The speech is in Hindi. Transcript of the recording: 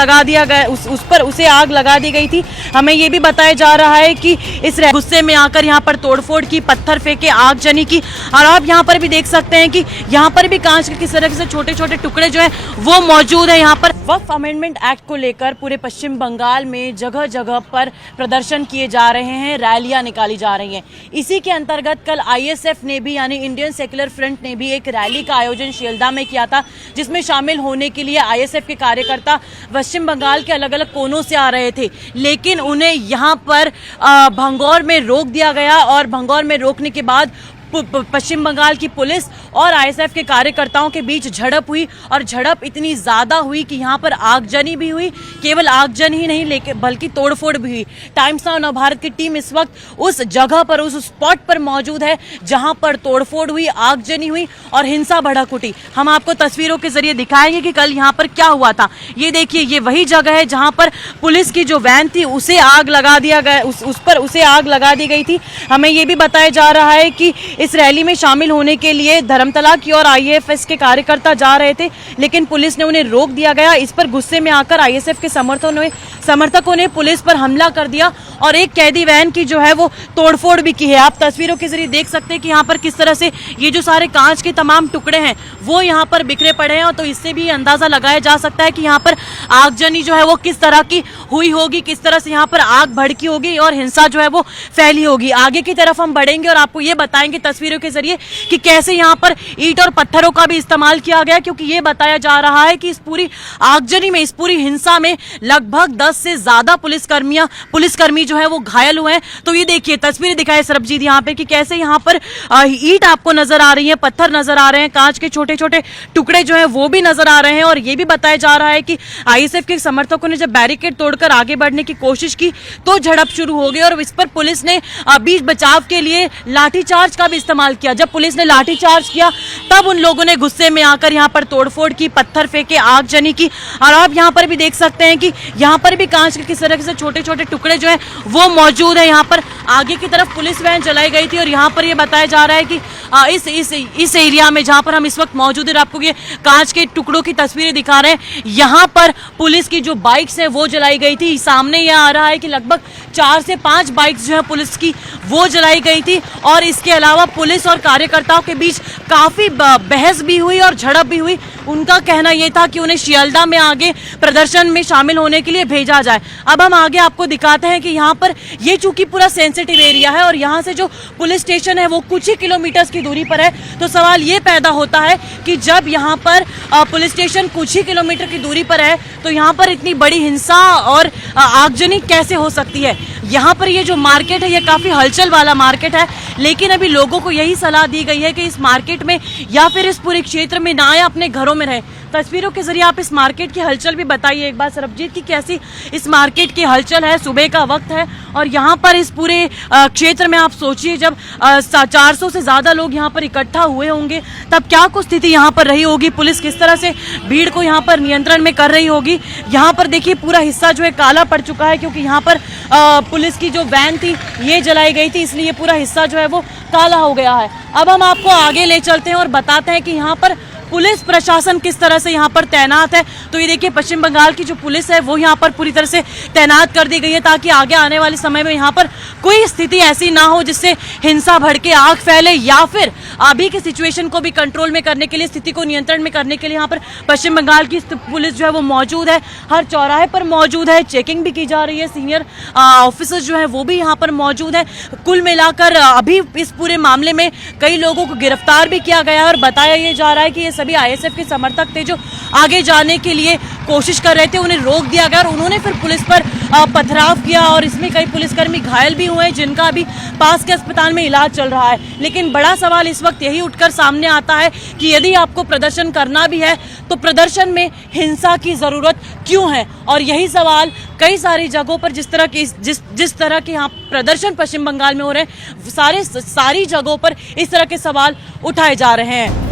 लगा दिया गया, उसे आग लगा दी गई थी। हमें ये भी बताया जा रहा है कि इस गुस्से में आकर यहाँ पर तोड़फोड़ की, पत्थर फेंके, आगजनी की। और आप यहाँ पर भी देख सकते हैं कि यहाँ पर भी कांच के किस तरह से छोटे छोटे टुकड़े जो है वो मौजूद है। यहाँ पर वक्फ अमेंडमेंट एक्ट को लेकर पूरे पश्चिम बंगाल में जगह जगह पर प्रदर्शन किए जा रहे हैं, रैलियां निकाली जा रही हैं। इसी के अंतर्गत कल आईएसएफ ने भी, यानी इंडियन सेक्युलर फ्रंट ने भी एक रैली का आयोजन शियालदह में किया था, जिसमें शामिल होने के लिए आईएसएफ के कार्यकर्ता पश्चिम बंगाल के अलग अलग कोनों से आ रहे थे, लेकिन उन्हें यहाँ पर भंगौर में रोक दिया गया। और भंगौर में रोकने के बाद पश्चिम बंगाल की पुलिस और आईएसएफ के कार्यकर्ताओं के बीच झड़प हुई। और झड़प इतनी ज्यादा हुई कि यहाँ पर आगजनी भी हुई। केवल आगजनी ही नहीं बल्कि तोड़फोड़ भी हुई। टाइम्स नाउ नवभारत की टीम इस वक्त उस जगह पर, उस स्पॉट पर मौजूद है जहां पर तोड़फोड़ हुई, आगजनी हुई और हिंसा भड़क उठी। हम आपको तस्वीरों के जरिए दिखाएंगे कि कल यहाँ पर क्या हुआ था। ये देखिए, ये वही जगह है जहां पर पुलिस की जो वैन थी उसे आग लगा दिया गया, उसे आग लगा दी गई थी। हमें ये भी बताया जा रहा है कि इस रैली में शामिल होने के लिए धर्मतला की ओर आईएफएस के कार्यकर्ता जा रहे थे, लेकिन पुलिस ने उन्हें रोक दिया गया। इस पर गुस्से में आकर आईएसएफ के समर्थकों ने पुलिस पर हमला कर दिया और एक कैदी वैन की जो है वो तोड़फोड़ भी की है। आप तस्वीरों के जरिए देख सकते हैं कि यहाँ पर किस तरह से ये जो सारे कांच के तमाम टुकड़े हैं वो यहाँ पर बिखरे पड़े हैं। तो इससे भी अंदाजा लगाया जा सकता है कि यहाँ पर आगजनी जो है वो किस तरह की हुई होगी, किस तरह से यहाँ पर आग भड़की होगी और हिंसा जो है वो फैली होगी। आगे की तरफ हम बढ़ेंगे और आपको ये बताएंगे तस्वीरों के जरिए कि कैसे यहाँ पर ईंट और पत्थरों का भी इस्तेमाल किया गया, क्योंकि ये बताया जा रहा है कि इस पूरी आगजनी में, इस पूरी हिंसा में लगभग 10 से ज्यादा पुलिसकर्मी जो है वो घायल हुए हैं। तो ये देखिए, तस्वीरें दिखाए सरबजीत यहाँ पे कि कैसे यहाँ पर ईंट आपको नजर आ रही है, पत्थर नजर आ रहे हैं, कांच के छोटे छोटे टुकड़े जो है वो भी नजर आ रहे हैं। और ये भी बताया जा रहा है कि आईएसएफ के समर्थकों ने जब बैरिकेड तोड़कर आगे बढ़ने की कोशिश की तो झड़प शुरू हो गई और इस पर पुलिस ने बीच बचाव के लिए लाठीचार्ज का भी इस्तेमाल किया। जब पुलिस ने लाठीचार्ज किया तब उन लोगों ने गुस्से में आकर यहाँ पर तोड़फोड़ की, पत्थर फेंके, आगजनी की। और आप यहाँ पर भी देख सकते हैं कि यहाँ पर भी कांच के किस तरह से छोटे छोटे टुकड़े जो है वो मौजूद है। यहाँ पर आगे की तरफ पुलिस वैन चलाई गई थी और यहाँ पर ये बताया जा रहा है कि इस एरिया में जहाँ पर हम इस वक्त मौजूद है, आपको ये कांच के टुकड़ों की तस्वीरें दिखा रहे हैं, यहाँ पर पुलिस की जो बाइक्स हैं वो जलाई गई थी। सामने ये आ रहा है कि लगभग 4 से 5 बाइक्स जो है पुलिस की वो जलाई गई थी। और इसके अलावा पुलिस और कार्यकर्ताओं के बीच काफी बहस भी हुई और झड़प भी हुई। उनका कहना यह था कि उन्हें शियालदह में आगे प्रदर्शन में शामिल होने के लिए भेजा जाए। अब हम आगे आपको दिखाते हैं कि यहाँ पर ये चूंकि पूरा सेंसिटिव एरिया है और यहाँ से जो पुलिस स्टेशन है वो कुछ ही किलोमीटर्स की दूरी पर है, तो सवाल ये पैदा होता है कि जब यहाँ पर पुलिस स्टेशन कुछ ही किलोमीटर की दूरी पर है तो यहाँ पर इतनी बड़ी हिंसा और आगजनी कैसे हो सकती है। यहाँ पर ये जो मार्केट है ये काफी हलचल वाला मार्केट है, लेकिन अभी लोगों को यही सलाह दी गई है कि इस मार्केट में या फिर इस पूरे क्षेत्र में ना आए, अपने घरों में रहे। तस्वीरों के जरिए आप इस मार्केट की हलचल भी बताइए एक बार सरबजीत की, कैसी इस मार्केट की हलचल है। सुबह का वक्त है और यहाँ पर इस पूरे क्षेत्र में आप सोचिए जब 400 से ज्यादा लोग यहाँ पर इकट्ठा हुए होंगे तब क्या कुछ स्थिति यहाँ पर रही होगी, पुलिस किस तरह से भीड़ को यहाँ पर नियंत्रण में कर रही होगी। यहाँ पर देखिए पूरा हिस्सा जो है काला पड़ चुका है, क्योंकि यहाँ पर पुलिस की जो वैन थी ये जलाई गई थी, इसलिए पूरा हिस्सा जो है वो काला हो गया है। अब हम आपको आगे ले चलते हैं और बताते हैं कि यहाँ पर पुलिस प्रशासन किस तरह से यहाँ पर तैनात है। तो ये देखिए, पश्चिम बंगाल की जो पुलिस है वो यहाँ पर पूरी तरह से तैनात कर दी गई है ताकि आगे आने वाले समय में यहाँ पर कोई स्थिति ऐसी ना हो जिससे हिंसा भड़के, आग फैले, या फिर अभी की सिचुएशन को भी कंट्रोल में करने के लिए, स्थिति को नियंत्रण में करने के लिए यहाँ पर पश्चिम बंगाल की पुलिस जो है वो मौजूद है, हर चौराहे पर मौजूद है, चेकिंग भी की जा रही है, सीनियर ऑफिसर्स जो है वो भी यहाँ पर मौजूद है। कुल मिलाकर अभी इस पूरे मामले में कई लोगों को गिरफ्तार भी किया गया है और बताया ये जा रहा है कि ये सभी आईएसएफ के समर्थक थे जो आगे जाने के लिए कोशिश कर रहे थे, उन्हें रोक दिया गया और उन्होंने फिर पुलिस पर पथराव किया और इसमें कई पुलिसकर्मी घायल भी हुए हैं जिनका अभी पास के अस्पताल में इलाज चल रहा है। लेकिन बड़ा सवाल इस वक्त यही उठकर सामने आता है कि यदि आपको प्रदर्शन करना भी है तो प्रदर्शन में हिंसा की जरूरत क्यों है। और यही सवाल कई सारी जगहों पर जिस तरह के यहाँ प्रदर्शन पश्चिम बंगाल में हो रहे हैं, सारी जगहों पर इस तरह के सवाल उठाए जा रहे हैं।